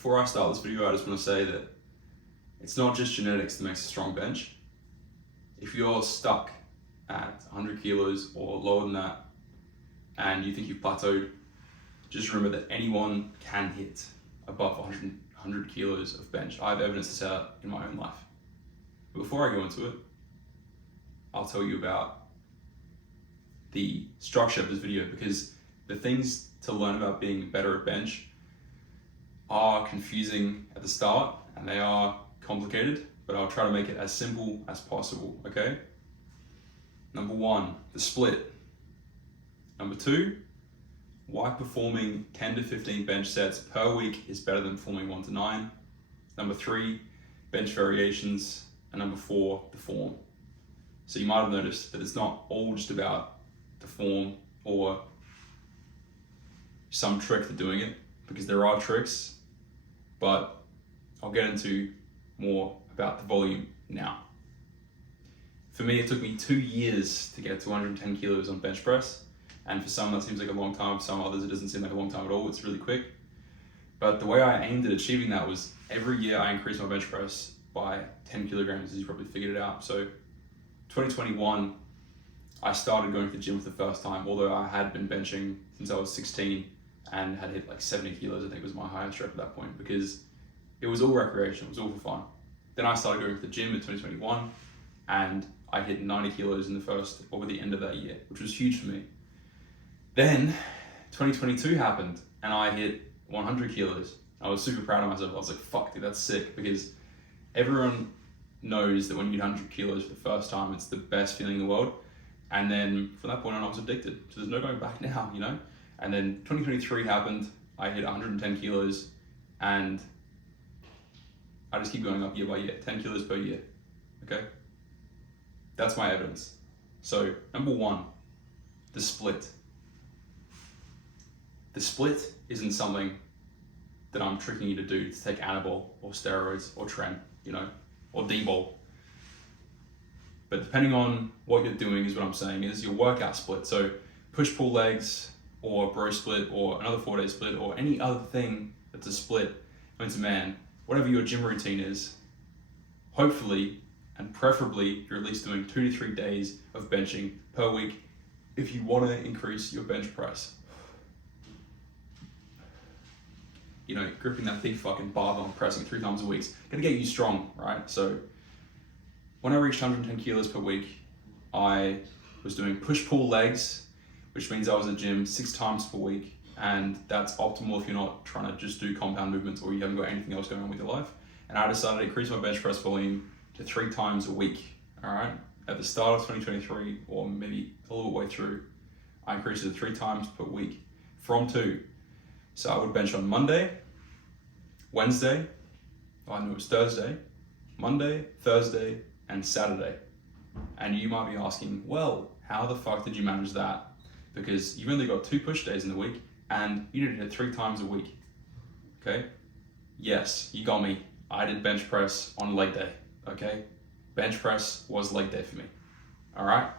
Before I start this video, I just want to say that it's not just genetics that makes a strong bench. If you're stuck at 100 kilos or lower than that, and you think you've plateaued, just remember that anyone can hit above 100 kilos of bench. I have evidence to say that in my own life. But before I go into it, I'll tell you about the structure of this video, because the things to learn about being better at bench are confusing at the start and they are complicated, but I'll try to make it as simple as possible, okay? Number 1, the split. Number 2, why performing 10 to 15 bench sets per week is better than performing 1 to 9. Number 3, bench variations. And number 4, the form. So you might have noticed that it's not all just about the form or some trick to doing it, because there are tricks, but I'll get into more about the volume now. For me, it took me 2 years to get to 110 kilos on bench press. And for some, that seems like a long time. For some others, it doesn't seem like a long time at all. It's really quick. But the way I aimed at achieving that was every year I increased my bench press by 10 kilograms, as you probably figured it out. So 2021, I started going to the gym for the first time, although I had been benching since I was 16 and had hit like 70 kilos, I think was my highest rep at that point, because it was all recreational, it was all for fun. Then I started going to the gym in 2021 and I hit 90 kilos in the end of that year, which was huge for me. Then 2022 happened and I hit 100 kilos. I was super proud of myself. I was like, fuck dude, that's sick, because everyone knows that when you hit 100 kilos for the first time, it's the best feeling in the world. And then from that point on, I was addicted. So there's no going back now, you know? And then 2023 happened, I hit 110 kilos and I just keep going up year by year, 10 kilos per year, okay? That's my evidence. So number 1, the split. The split isn't something that I'm tricking you to do, to take anabol or steroids or tren, you know, or D-bol. But depending on what you're doing is what I'm saying is your workout split. So push-pull legs or bro split or another 4-day split or any other thing that's a split, known to man, whatever your gym routine is, hopefully and preferably you're at least doing 2 to 3 days of benching per week if you want to increase your bench press. You know, gripping that big fucking barbell and pressing 3 times a week is gonna get you strong, right? So when I reached 110 kilos per week, I was doing push-pull legs, which means I was at the gym 6 times per week, and that's optimal if you're not trying to just do compound movements or you haven't got anything else going on with your life. And I decided to increase my bench press volume to 3 times a week, all right? At the start of 2023, or maybe a little way through, I increased it to 3 times per week from 2. So I would bench on Monday, Wednesday, I knew it was Thursday, Monday, Thursday, and Saturday. And you might be asking, well, how the fuck did you manage that? Because you've only got 2 push days in the week and you did it 3 times a week, okay? Yes, you got me. I did bench press on leg day, okay? Bench press was leg day for me, all right?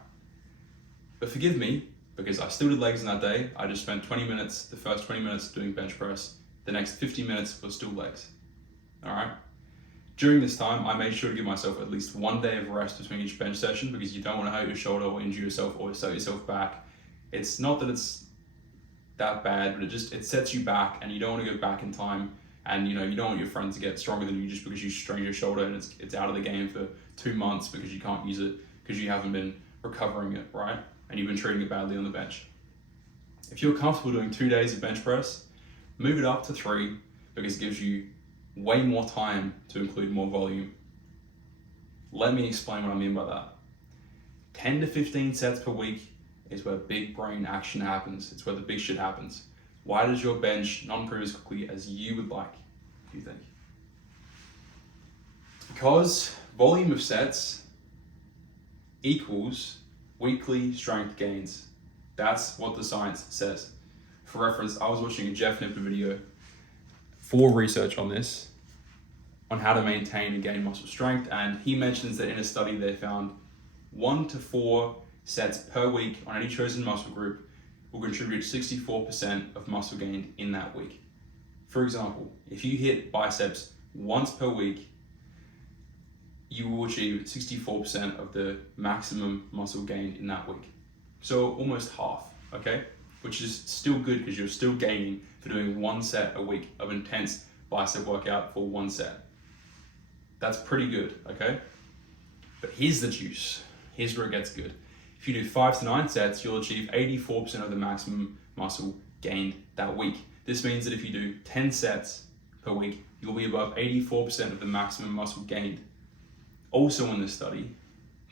But forgive me, because I still did legs in that day. I just spent 20 minutes, the first 20 minutes doing bench press. The next 50 minutes was still legs, all right? During this time, I made sure to give myself at least 1 day of rest between each bench session, because you don't want to hurt your shoulder or injure yourself or set yourself back. It's not that it's that bad, but it sets you back, and you don't want to go back in time. And you know, you don't want your friend to get stronger than you just because you strained your shoulder and it's out of the game for 2 months because you can't use it because you haven't been recovering it, right? And you've been treating it badly on the bench. If you're comfortable doing 2 days of bench press, move it up to 3, because it gives you way more time to include more volume. Let me explain what I mean by that. 10 to 15 sets per week is where big brain action happens. It's where the big shit happens. Why does your bench not improve as quickly as you would like, do you think? Because volume of sets equals weekly strength gains. That's what the science says. For reference, I was watching a Jeff Nippard video for research on this, on how to maintain and gain muscle strength, and he mentions that in a study they found 1 to 4 sets per week on any chosen muscle group will contribute 64% of muscle gain in that week. For example, if you hit biceps once per week, you will achieve 64% of the maximum muscle gain in that week. So almost half, okay? Which is still good because you're still gaining for doing 1 set a week of intense bicep workout for 1 set. That's pretty good, okay? But here's the juice. Here's where it gets good. If you do 5 to 9 sets, you'll achieve 84% of the maximum muscle gained that week. This means that if you do 10 sets per week, you'll be above 84% of the maximum muscle gained. Also in this study,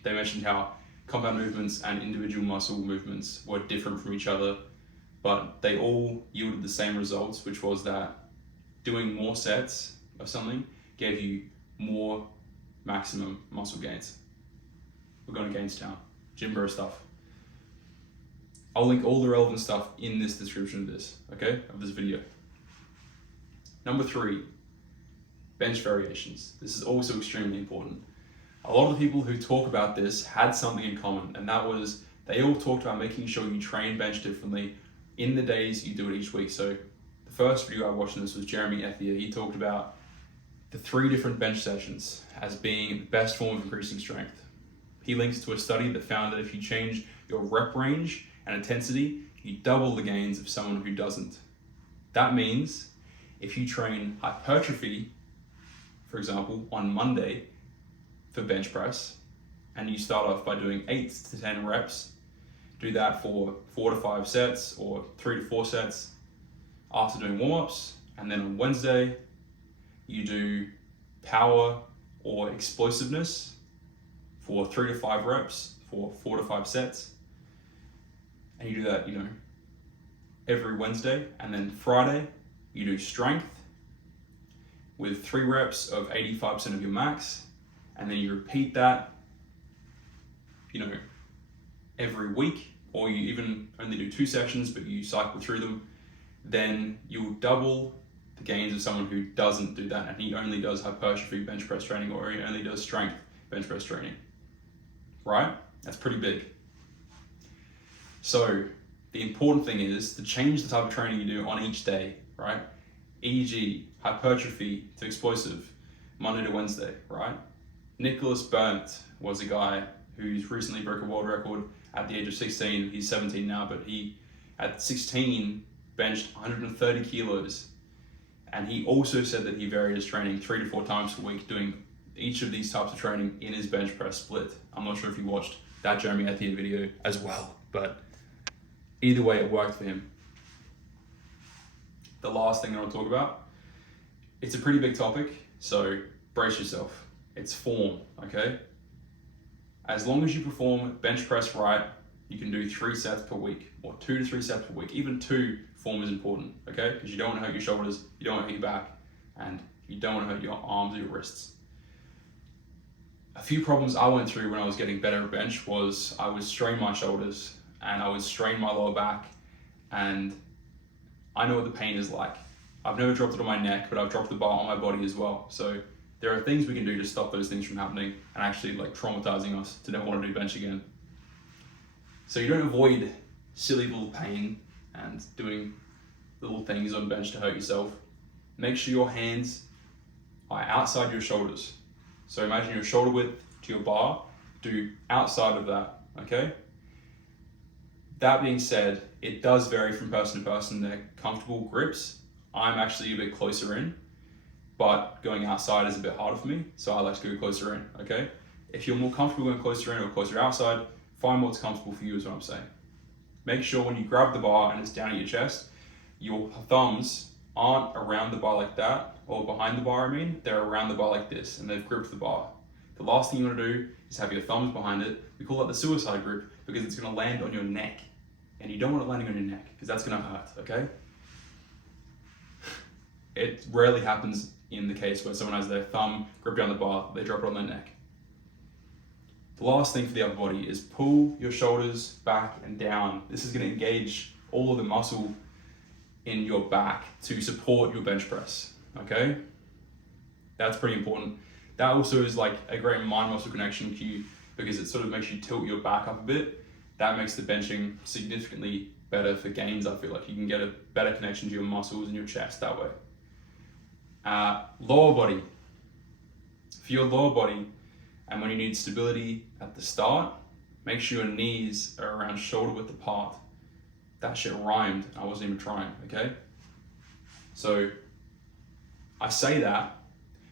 they mentioned how compound movements and individual muscle movements were different from each other, but they all yielded the same results, which was that doing more sets of something gave you more maximum muscle gains. We're going to Gainstown, gym bro stuff. I'll link all the relevant stuff in this description of this, okay, of this video. Number 3, bench variations. This is also extremely important. A lot of the people who talk about this had something in common, and that was they all talked about making sure you train bench differently in the days you do it each week. So the first video I watched on this was Jeremy Ethier. He talked about the 3 different bench sessions as being the best form of increasing strength. He links to a study that found that if you change your rep range and intensity, you double the gains of someone who doesn't. That means if you train hypertrophy, for example, on Monday for bench press, and you start off by doing 8 to 10 reps, do that for 4 to 5 sets or 3 to 4 sets after doing warm-ups, and then on Wednesday, you do power or explosiveness for 3 to 5 reps for 4 to 5 sets. And you do that, every Wednesday. And then Friday, you do strength with 3 reps of 85% of your max. And then you repeat that, every week, or you even only do 2 sessions, but you cycle through them. Then you'll double the gains of someone who doesn't do that, and he only does hypertrophy bench press training, or he only does strength bench press training, right? That's pretty big. So the important thing is to change the type of training you do on each day, right? E.g., hypertrophy to explosive, Monday to Wednesday, right? Nicholas Burnt was a guy who's recently broke a world record at the age of 16. He's 17 now, but he, at 16, benched 130 kilos. And he also said that he varied his training 3 to 4 times per week, doing each of these types of training in his bench press split. I'm not sure if you watched that Jeremy Ethier video as well, but either way, it worked for him. The last thing I want to talk about, it's a pretty big topic, so brace yourself. It's form, okay? As long as you perform bench press right, you can do 3 sets per week, or 2 to 3 sets per week. Even 2 form is important, okay? Because you don't want to hurt your shoulders, you don't want to hurt your back, and you don't want to hurt your arms or your wrists. A few problems I went through when I was getting better at bench was I would strain my shoulders and I would strain my lower back, and I know what the pain is like. I've never dropped it on my neck, but I've dropped the bar on my body as well. So there are things we can do to stop those things from happening and actually traumatizing us to never want to do bench again. So you don't avoid silly little pain and doing little things on bench to hurt yourself. Make sure your hands are outside your shoulders. So imagine your shoulder width to your bar, do outside of that, okay? That being said, it does vary from person to person. They're comfortable grips. I'm actually a bit closer in, but going outside is a bit harder for me, so I like to go closer in, okay? If you're more comfortable going closer in or closer outside, find what's comfortable for you is what I'm saying. Make sure when you grab the bar and it's down at your chest, your thumbs aren't around the bar like that, or behind the bar, they're around the bar like this, and they've gripped the bar. The last thing you want to do is have your thumbs behind it. We call that the suicide grip because it's going to land on your neck, and you don't want it landing on your neck because that's going to hurt, okay? It rarely happens in the case where someone has their thumb gripped down the bar, they drop it on their neck. The last thing for the upper body is pull your shoulders back and down. This is going to engage all of the muscle in your back to support your bench press, okay? That's pretty important. That also is like a great mind-muscle connection cue because it sort of makes you tilt your back up a bit. That makes the benching significantly better for gains, I feel like. You can get a better connection to your muscles and your chest that way. Lower body. For your lower body, and when you need stability at the start, make sure your knees are around shoulder width apart. That shit rhymed. I wasn't even trying, okay? So I say that,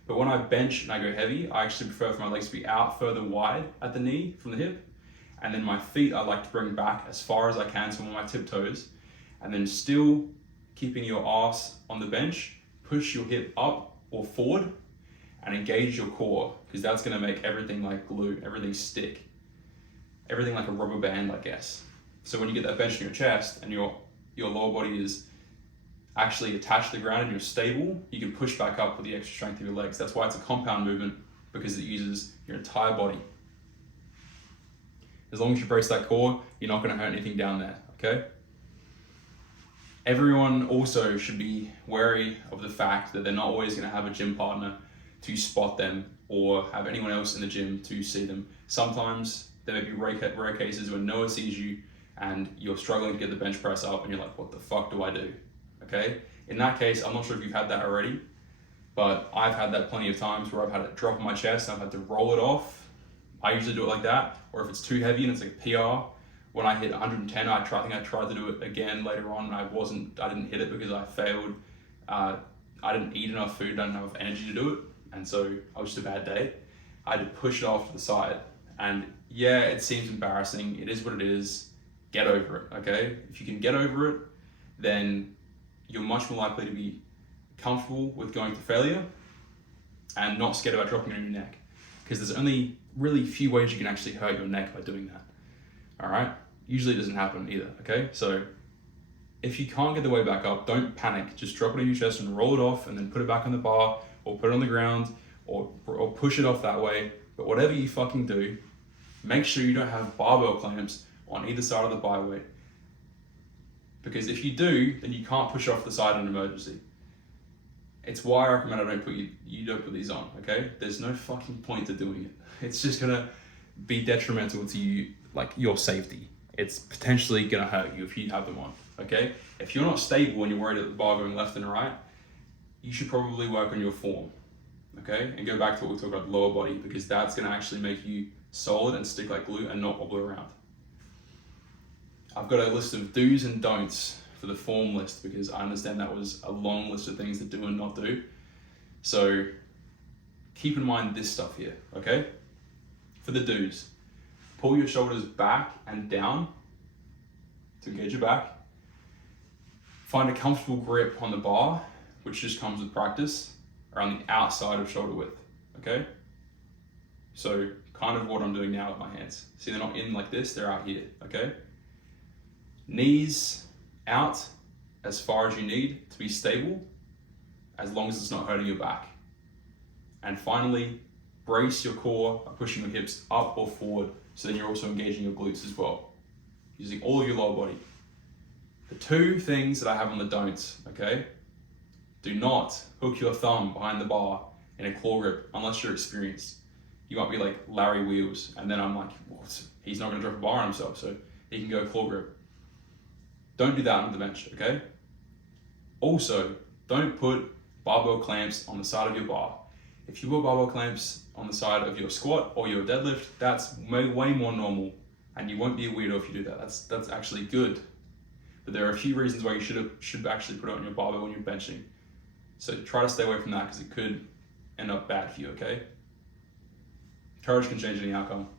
but when I bench and I go heavy, I actually prefer for my legs to be out further wide at the knee from the hip. And then my feet I like to bring back as far as I can, so I'm on my tiptoes. And then still keeping your ass on the bench, push your hip up or forward and engage your core, because that's gonna make everything like glue, everything stick. Everything like a rubber band, I guess. So when you get that bench in your chest and your lower body is actually attached to the ground and you're stable, you can push back up with the extra strength of your legs. That's why it's a compound movement, because it uses your entire body. As long as you brace that core, you're not gonna hurt anything down there, okay? Everyone also should be wary of the fact that they're not always gonna have a gym partner to spot them or have anyone else in the gym to see them. Sometimes there may be rare cases when no one sees you and you're struggling to get the bench press up and you're like, what the fuck do I do? Okay? In that case, I'm not sure if you've had that already, but I've had that plenty of times where I've had it drop on my chest and I've had to roll it off. I usually do it like that, or if it's too heavy and it's like PR, when I hit 110, I tried to do it again later on, and I didn't hit it because I failed. I didn't eat enough food, I didn't have enough energy to do it, and so I was just a bad day. I had to push it off to the side, and yeah, it seems embarrassing. It is what it is. Get over it, okay? If you can get over it, then you're much more likely to be comfortable with going to failure and not scared about dropping it on your neck, because there's only really few ways you can actually hurt your neck by doing that. All right? Usually it doesn't happen either, okay? So if you can't get the weight back up, don't panic. Just drop it on your chest and roll it off, and then put it back on the bar or put it on the ground or push it off that way. But whatever you fucking do, make sure you don't have barbell clamps on either side of the bar weight. Because if you do, then you can't push off the side in an emergency. It's why I recommend you don't put these on, okay? There's no fucking point to doing it. It's just gonna be detrimental to you, like your safety. It's potentially gonna hurt you if you have them on, okay? If you're not stable and you're worried about the bar going left and right, you should probably work on your form, okay? And go back to what we talked about, the lower body, because that's gonna actually make you solid and stick like glue and not wobble around. I've got a list of do's and don'ts for the form list, because I understand that was a long list of things to do and not do. So keep in mind this stuff here, okay? For the do's, pull your shoulders back and down to engage your back. Find a comfortable grip on the bar, which just comes with practice, around the outside of shoulder width, okay? So kind of what I'm doing now with my hands. See, they're not in like this, they're out here, okay? Knees out as far as you need to be stable, as long as it's not hurting your back. And finally, brace your core by pushing your hips up or forward, so then you're also engaging your glutes as well, using all of your lower body. The two things that I have on the don'ts, okay? Do not hook your thumb behind the bar in a claw grip unless you're experienced. You might be like Larry Wheels, and then I'm like, what? He's not gonna drop a bar on himself, so he can go claw grip. Don't do that on the bench, okay? Also, don't put barbell clamps on the side of your bar. If you put barbell clamps on the side of your squat or your deadlift, that's way more normal, and you won't be a weirdo if you do that. That's actually good. But there are a few reasons why you should actually put it on your barbell when you're benching. So try to stay away from that, because it could end up bad for you, okay? Courage can change any outcome.